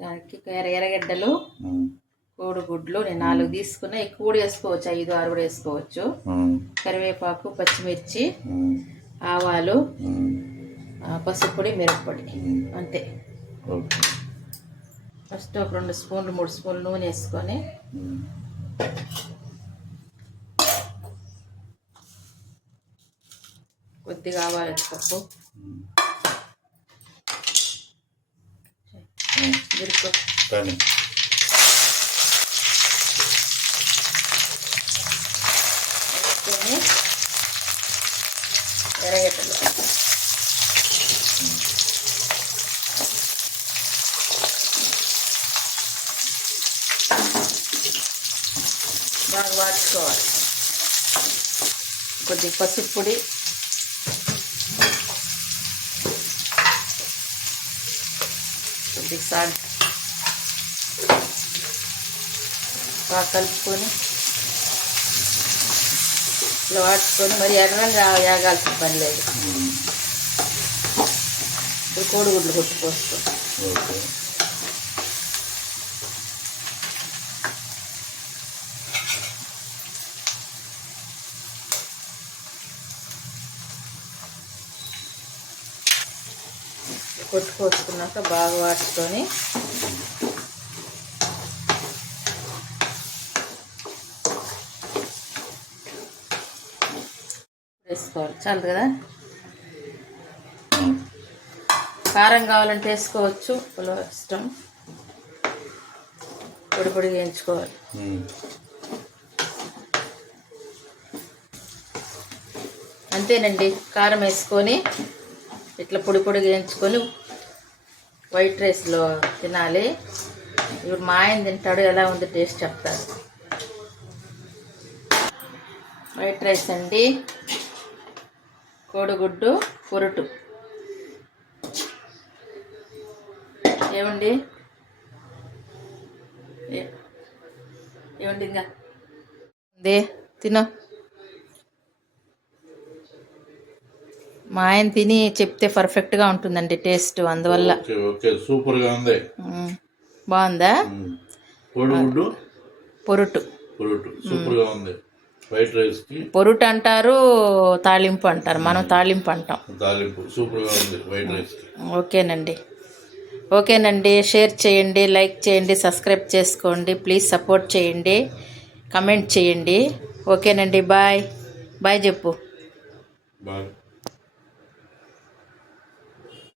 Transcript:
దానికి ఎర్రగడ్డలు, కోడిగుడ్లు నేను 4 తీసుకున్నా. ఎక్కువ కూడా వేసుకోవచ్చు, 5, 6 కూడా వేసుకోవచ్చు. కరివేపాకు, పచ్చిమిర్చి, ఆవాలు, పసుపు పొడి, మిరప్పొడి, అంతే. ఫస్ట్ ఒక 2 స్పూన్లు 3 స్పూన్లు నూనె వేసుకొని కొద్దిగా ఆవాలు పప్పు, జీలకర్ర, ఎర్రగడ్డలు, బాగా వాడుకోవాలి. కొద్దిగా పసుపు పొడి, కొద్దిగా సాల్ట్ బాగా కలుపుకొని ఇట్లా వాడుకొని మరి ఎర్రగా యాగాల్సిన పని లేదు. ఇప్పుడు కోడిగుడ్లు కొట్టుకోసుకో. కొట్టుకోసుకున్నాక బాగా వాడుకొని వేసుకోవాలి. చాలు కదా. కారం కావాలంటే వేసుకోవచ్చు, ఇష్టం. పొడి పొడిగా వేయించుకోవాలి. అంతేనండి. కారం వేసుకొని ఇట్లా పొడి పొడిగా వేయించుకొని వైట్ రైస్లో తినాలి. ఇప్పుడు మా ఆయన తింటాడు, ఎలా ఉంది టేస్ట్ చెప్తారు. వైట్ రైస్ అండి, కోడిగుడ్డు పొరుటు. ఏమండి ఇంకా తినో. మా ఆయన తిని చెప్తే పర్ఫెక్ట్గా ఉంటుందండి టేస్ట్, అందువల్ల. సూపర్గా ఉంది. బాగుందా? కోడిగుడ్డు పొరుటు సూపర్గా ఉంది. వైట్ రైస్ కి పొరుటు అంటారు, తాలింపు అంటారు. మనం తాలింపు అంటాం. సూపర్గా ఉంది వైట్ రైస్ కి. ఓకేనండి. షేర్ చేయండి, లైక్ చేయండి, సబ్స్క్రైబ్ చేసుకోండి. ప్లీజ్ సపోర్ట్ చేయండి, కమెంట్ చేయండి. ఓకేనండి. బాయ్ చెప్పు. బాయ్.